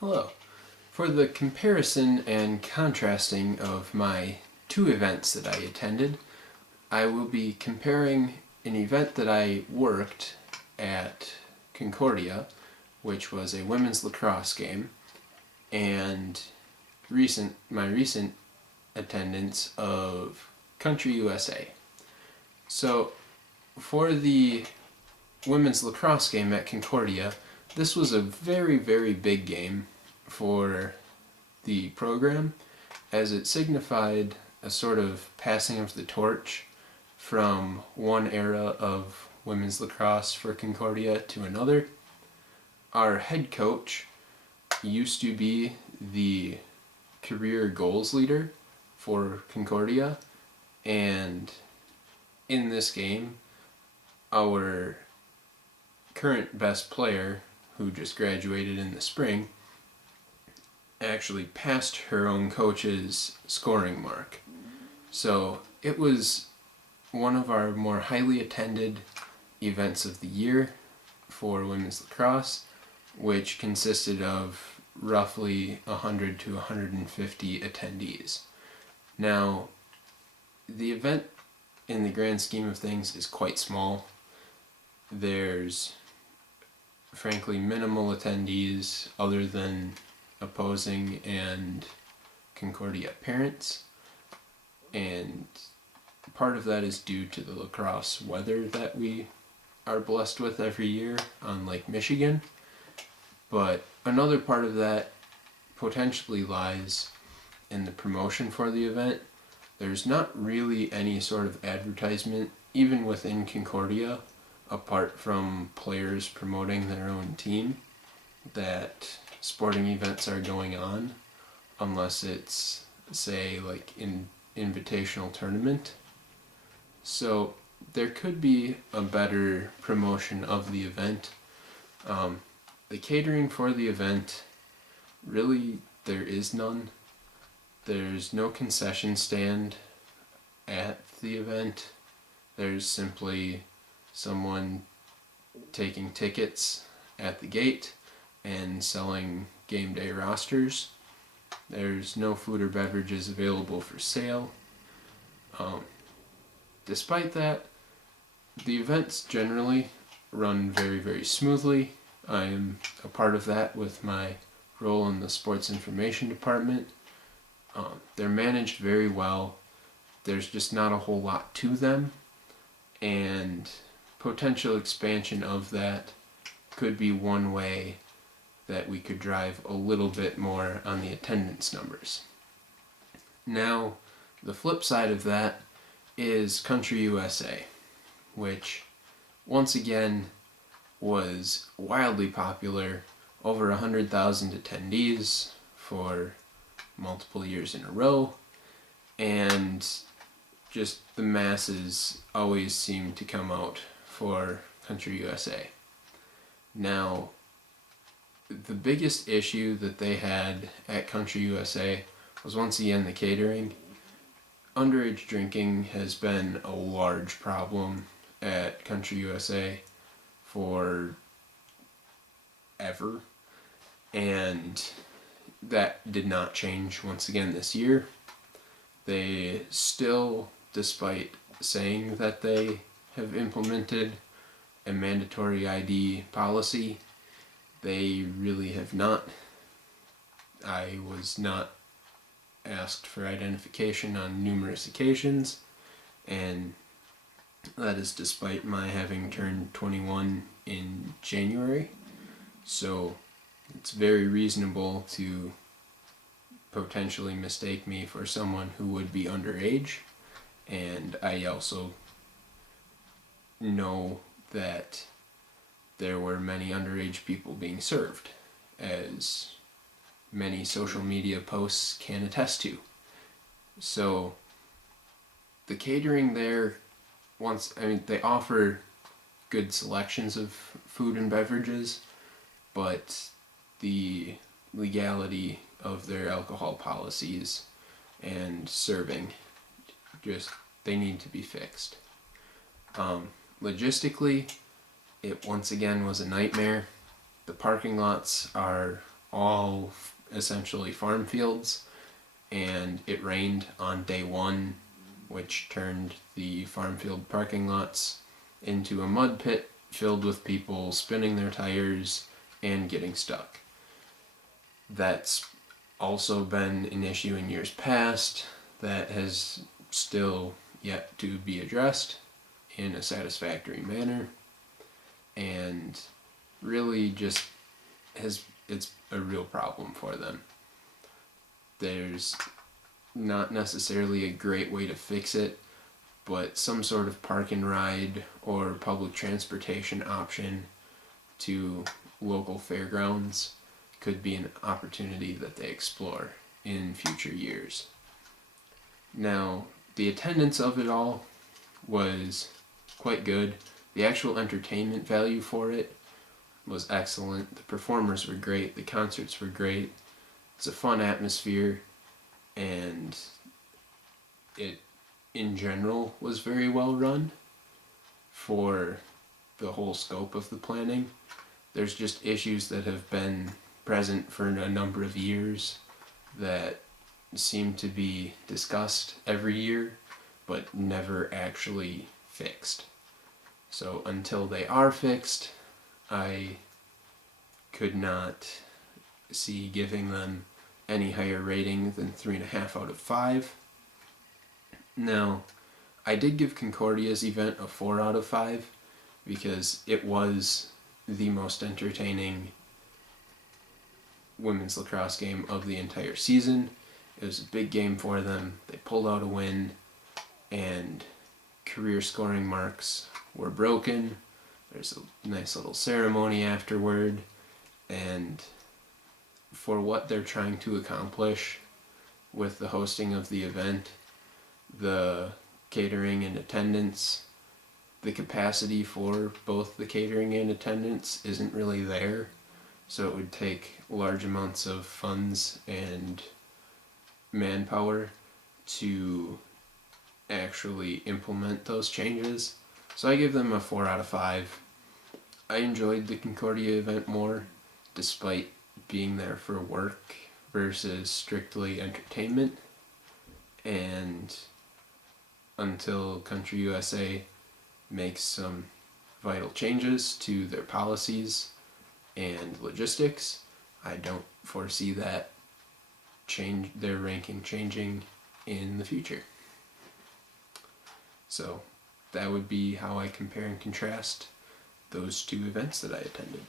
Hello. For the comparison and contrasting of my two events that I attended, I will be comparing an event that I worked at Concordia, which was a women's lacrosse game, and my recent attendance of Country USA. So, for the women's lacrosse game at Concordia, this was a very, very big game for the program, as it signified a sort of passing of the torch from one era of women's lacrosse for Concordia to another. Our head coach used to be the career goals leader for Concordia, and in this game, our current best player, who just graduated in the spring, actually passed her own coach's scoring mark. So it was one of our more highly attended events of the year for women's lacrosse, which consisted of roughly 100 to 150 attendees. Now, the event in the grand scheme of things is quite small. There's frankly minimal attendees other than opposing and Concordia parents, and part of that is due to the lacrosse weather that we are blessed with every year on Lake Michigan, but another part of that potentially lies in the promotion for the event. There's not really any sort of advertisement, even within Concordia, apart from players promoting their own team, that sporting events are going on, unless it's, say, like an invitational tournament. So there could be a better promotion of the event. The catering for the event, really, there is none. There's no concession stand at the event. There's simply someone taking tickets at the gate and selling game day rosters. There's no food or beverages available for sale. Despite that, the events generally run very, very smoothly. I am a part of that with my role in the sports information department. They're managed very well. There's just not a whole lot to them, and potential expansion of that could be one way that we could drive a little bit more on the attendance numbers. Now, the flip side of that is Country USA, which once again was wildly popular, over 100,000 attendees for multiple years in a row, and just the masses always seem to come out for Country USA. Now, the biggest issue that they had at Country USA was once again the catering. Underage drinking has been a large problem at Country USA for ever, and that did not change once again this year. They still, despite saying that they have implemented a mandatory ID policy, they really have not. I was not asked for identification on numerous occasions, and that is despite my having turned 21 in January. So it's very reasonable to potentially mistake me for someone who would be underage, and I also know that there were many underage people being served, as many social media posts can attest to. So the catering there, they offer good selections of food and beverages, but the legality of their alcohol policies and serving, they need to be fixed. Logistically, it once again was a nightmare. The parking lots are all essentially farm fields, and it rained on day one, which turned the farm field parking lots into a mud pit filled with people spinning their tires and getting stuck. That's also been an issue in years past that has still yet to be addressed in a satisfactory manner, and really just it's a real problem for them. There's not necessarily a great way to fix it, but some sort of park and ride or public transportation option to local fairgrounds could be an opportunity that they explore in future years. Now, the attendance of it all was quite good. The actual entertainment value for it was excellent. The performers were great. The concerts were great. It's a fun atmosphere, and it, in general, was very well run for the whole scope of the planning. There's just issues that have been present for a number of years that seem to be discussed every year, but never actually fixed. So until they are fixed, I could not see giving them any higher rating than 3.5 out of 5. Now, I did give Concordia's event a 4 out of 5 because it was the most entertaining women's lacrosse game of the entire season. It was a big game for them. They pulled out a win, and career scoring marks were broken. There's a nice little ceremony afterward, and for what they're trying to accomplish with the hosting of the event, the catering and attendance, the capacity for both the catering and attendance isn't really there, so it would take large amounts of funds and manpower to actually implement those changes. So I give them a 4 out of 5. I enjoyed the Concordia event more, despite being there for work versus strictly entertainment. And until Country USA makes some vital changes to their policies and logistics, I don't foresee that their ranking changing in the future. So that would be how I compare and contrast those two events that I attended.